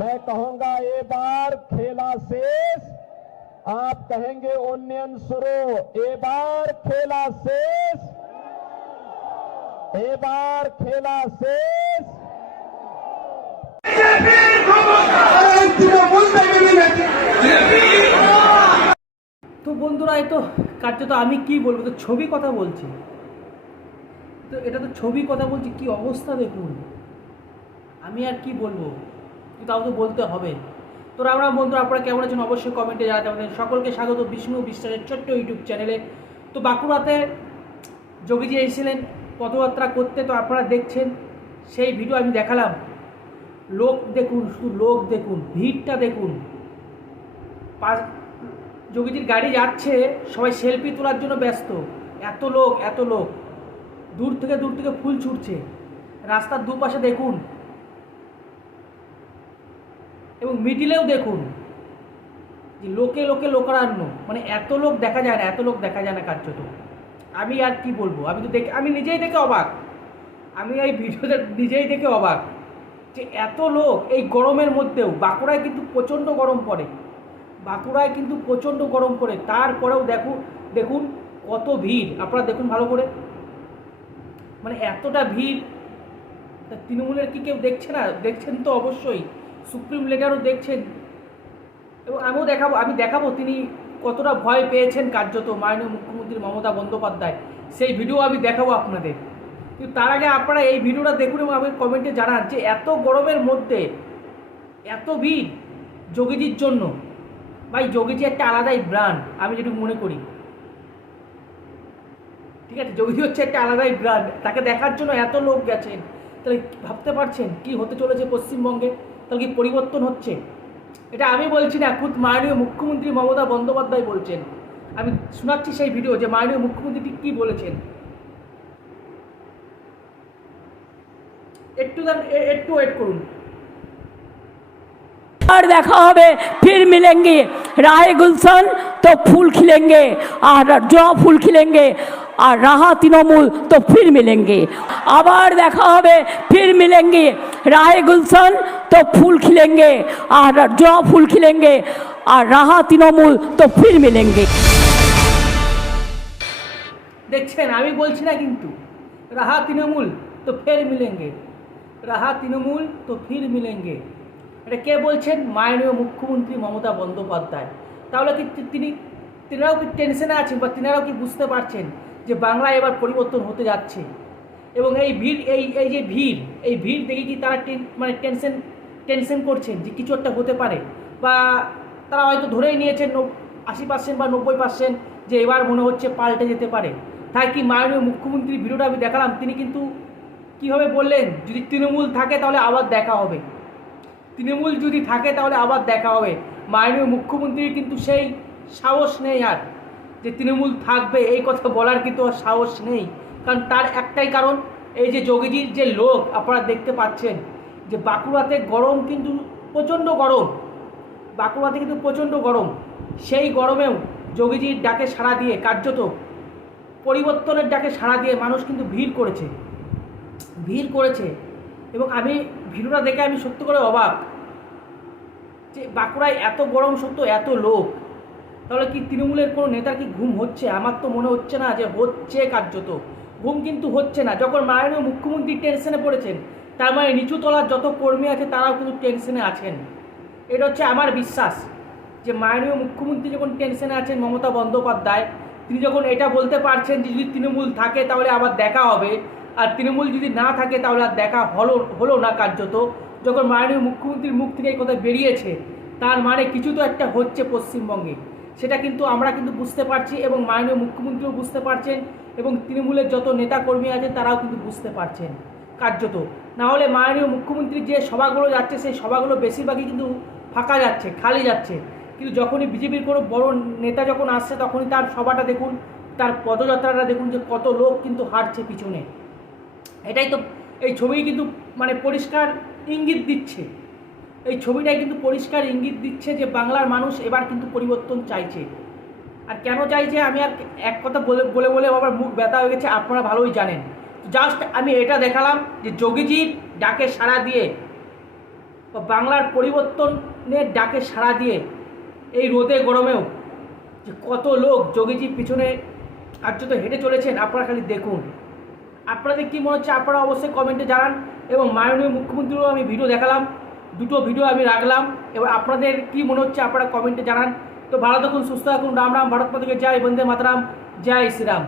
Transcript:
मैं कहूंगा ये बार खेला शेष, आप कहेंगे उन्नयन शुरू। ये बार खेला शेष, ये बार खेला शेष। তো বন্ধুরা, এই তো কার্যত আমি কি বলবো, তো ছবি কথা বলছি, তো এটা তো ছবি কথা বলছি, কি অবস্থা দেখুন। আমি আর কি বলবো, তাও তো বলতে হবে। তো আমরা বন্ধুরা, আপনারা কেমন আছেন অবশ্যই কমেন্টে জানাতে পারেন। সকলকে স্বাগত বিষ্ণু বিশ্বাসের ছোট্ট ইউটিউব চ্যানেলে। তো বাঁকুড়াতে যোগীজি এসেছিলেন পদযাত্রা করতে, তো আপনারা দেখছেন সেই ভিডিও আমি দেখালাম। লোক দেখুন, শুধু লোক দেখুন, ভিড়টা দেখুন। যোগীজির গাড়ি যাচ্ছে, সবাই সেলফি তোলার জন্য ব্যস্ত। এত লোক, এত লোক, দূর থেকে ফুল ছুটছে। রাস্তার দুপাশে দেখুন, এবং মিডিলেও দেখুন যে লোকে লোকে লোকারণ্য। মানে এত লোক দেখা যায় না, এত লোক দেখা যায় না কার্যত। আমি আর কি বলবো, আমি নিজেই দেখে অবাক। আমি এই ভিডিওতে নিজেই দেখে অবাক যে এত লোক এই গরমের মধ্যেও। বাঁকুড়ায় কিন্তু প্রচণ্ড গরম পড়ে, বাঁকুড়ায় কিন্তু প্রচণ্ড গরম পড়ে, তারপরেও দেখুন কত ভিড়। আপনারা দেখুন ভালো করে, মানে এতটা ভিড়। তৃণমূলের কি কেউ দেখছে না? দেখছেন তো অবশ্যই, সুপ্রিম লিডারও দেখছেন। এবং আমি দেখাবো তিনি কতটা ভয় পেয়েছেন কার্যত মাননীয় মুখ্যমন্ত্রী মমতা বন্দ্যোপাধ্যায়। সেই ভিডিও আমি দেখাবো আপনাদের। কিন্তু তার আগে আপনারা এই ভিডিওটা দেখুন এবং আমাকে কমেন্টে জানান যে এত গরমের মধ্যে এত ভিড় যোগীজির জন্য। ভাই, যোগীজি একটা আলাদাই ব্র্যান্ড, আমি যেটুকু মনে করি। ঠিক আছে, যোগীজি হচ্ছে একটা আলাদাই ব্র্যান্ড। তাকে দেখার জন্য এত লোক গেছেন। তাহলে ভাবতে পারছেন কি হতে চলেছে পশ্চিমবঙ্গে? তাহলে কি পরিবর্তন হচ্ছে? এটা আমি বলছি না, খুদ মাননীয় মুখ্যমন্ত্রী মমতা বন্দ্যোপাধ্যায় বলছেন। আমি শোনাচ্ছি সেই ভিডিও যে মাননীয় মুখ্যমন্ত্রী কি বলেছেন। একটু ওয়েট করুন। और देखा होवे, फिर मिलेंगे राह गुलशन तो फूल खिलेंगे, और जो फूल खिलेंगे और रहा तृणमूल तो फिर मिलेंगे। आबार देखा होवे, फिर मिलेंगे राह गुलशन तो फूल खिलेंगे, और जो फूल खिलेंगे और रहा तृणमूल तो फिर मिलेंगे। দেখছেন, আমি বলছি না কিন্তু, রাহা তৃণমূল তো ফের মিলেঙ্গে, রাহা তৃণমূল তো ফির মিলেঙ্গে। এটা কে বলছেন? মাননীয় মুখ্যমন্ত্রী মমতা বন্দ্যোপাধ্যায়। তাহলে কি তিনারাও কি টেনশনে আছেন, বা তিনারাও কি বুঝতে পারছেন যে বাংলায় এবার পরিবর্তন হতে যাচ্ছে? এবং এই ভিড়, এই ভিড় দেখে কি তারা টেনশন করছেন যে কিছু একটা হতে পারে? বা তারা হয়তো ধরেই নিয়েছেন 80% বা 90% যে এবার মনে হচ্ছে পাল্টে যেতে পারে। তাই কি মাননীয় মুখ্যমন্ত্রীর ভিডিওটা আমি দেখালাম, তিনি কিন্তু কীভাবে বললেন, যদি তৃণমূল থাকে তাহলে আবার দেখা হবে, তৃণমূল যদি থাকে তাহলে আবার দেখা হবে। মাননীয় মুখ্যমন্ত্রীর কিন্তু সেই সাহস নেই আর, যে তৃণমূল থাকবে এই কথা বলার কিন্তু সাহস নেই। কারণ তার একটাই কারণ, এই যে যোগীজির যে লোক আপনারা দেখতে পাচ্ছেন, যে বাঁকুড়াতে গরম কিন্তু প্রচণ্ড গরম, বাঁকুড়াতে কিন্তু প্রচণ্ড গরম। সেই গরমেও যোগীজির ডাকে সাড়া দিয়ে, কার্যত পরিবর্তনের ডাকে সাড়া দিয়ে মানুষ কিন্তু ভিড় করেছে। এবং আমি ভিডিওটা দেখে আমি সত্যি করে অবাক যে বাঁকুড়ায় এত গরম সত্ত্বেও এত লোক। তাহলে কি তৃণমূলের কোনো নেতার কি ঘুম হচ্ছে? আমার তো মনে হচ্ছে না যে হচ্ছে। কার্যত ঘুম কিন্তু হচ্ছে না। যখন মাননীয় মুখ্যমন্ত্রী টেনশনে পড়েছেন, তার মানে নিচু তলার যত কর্মী আছে তারাও কিন্তু টেনশনে আছেন। এটা হচ্ছে আমার বিশ্বাস যে মাননীয় মুখ্যমন্ত্রী যখন টেনশনে আছেন মমতা বন্দ্যোপাধ্যায়, তিনি যখন এটা বলতে পারছেন যে যদি তৃণমূল থাকে তাহলে আবার দেখা হবে, আর তৃণমূল যদি না থাকে তাহলে আর দেখা হলো না কার্যত, যখন মাননীয় মুখ্যমন্ত্রীর মুখ থেকে এই কথা বেরিয়েছে, তার মানে কিছু তো একটা হচ্ছে পশ্চিমবঙ্গে। সেটা কিন্তু আমরা কিন্তু বুঝতে পারছি এবং মাননীয় মুখ্যমন্ত্রীও বুঝতে পারছেন এবং তৃণমূলের যত নেতাকর্মী আছেন তারাও কিন্তু বুঝতে পারছেন কার্যত। না হলে মাননীয় মুখ্যমন্ত্রীর যে সভাগুলো যাচ্ছে সেই সভাগুলো বেশিরভাগই কিন্তু ফাঁকা যাচ্ছে, খালি যাচ্ছে। কিন্তু যখনই বিজেপির কোনো বড় নেতা যখন আসছে তখনই তার সভাটা দেখুন, তার পদযাত্রাটা দেখুন যে কত লোক কিন্তু হাঁটছে পিছনে। এটাই তো এই ছবি কিন্তু মানে পরিষ্কার ইঙ্গিত দিচ্ছে, এই ছবিটাই কিন্তু পরিষ্কার ইঙ্গিত দিচ্ছে যে বাংলার মানুষ এবার কিন্তু পরিবর্তন চাইছে। আর কেন চাইছে আমি আর এক কথা বলে বলে আমার মুখ ব্যথা হয়ে গেছে, আপনারা ভালোই জানেন। জাস্ট আমি এটা দেখালাম যে যোগীজির ডাকে সাড়া দিয়ে বা বাংলার পরিবর্তনের ডাকে সাড়া দিয়ে এই রোদে গরমেও যে কত লোক যোগীজির পিছনে কার্যত হেঁটে চলেছেন আপনারা খালি দেখুন। আপনাদের কী মনে হচ্ছে আপনারা অবশ্যই কমেন্টে জানান। এবং মাননীয় মুখ্যমন্ত্রীরও আমি ভিডিও দেখালাম, দুটো ভিডিও আমি রাখলাম, এবার আপনাদের কী মনে হচ্ছে আপনারা কমেন্টে জানান। তো ভালো থাকুন, সুস্থ থাকুন, রাম রাম, ভারত মাতাকে জয়, বন্দে মাতরম, জয় শ্রীরাম।